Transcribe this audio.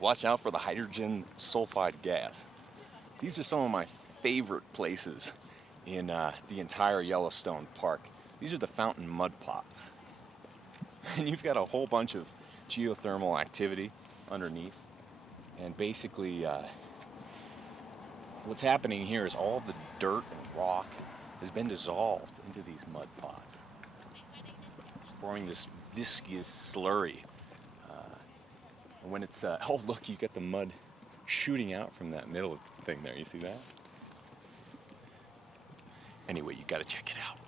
watch out for the hydrogen sulfide gas. These are some of my favorite places in the entire Yellowstone Park. These are the fountain mud pots. And you've got a whole bunch of geothermal activity underneath. And basically, what's happening here is all of the dirt and rock has been dissolved into these mud pots, forming this viscous slurry. And when it's, oh look, you got the mud shooting out from that middle thing there. You see that? Anyway, you got to check it out.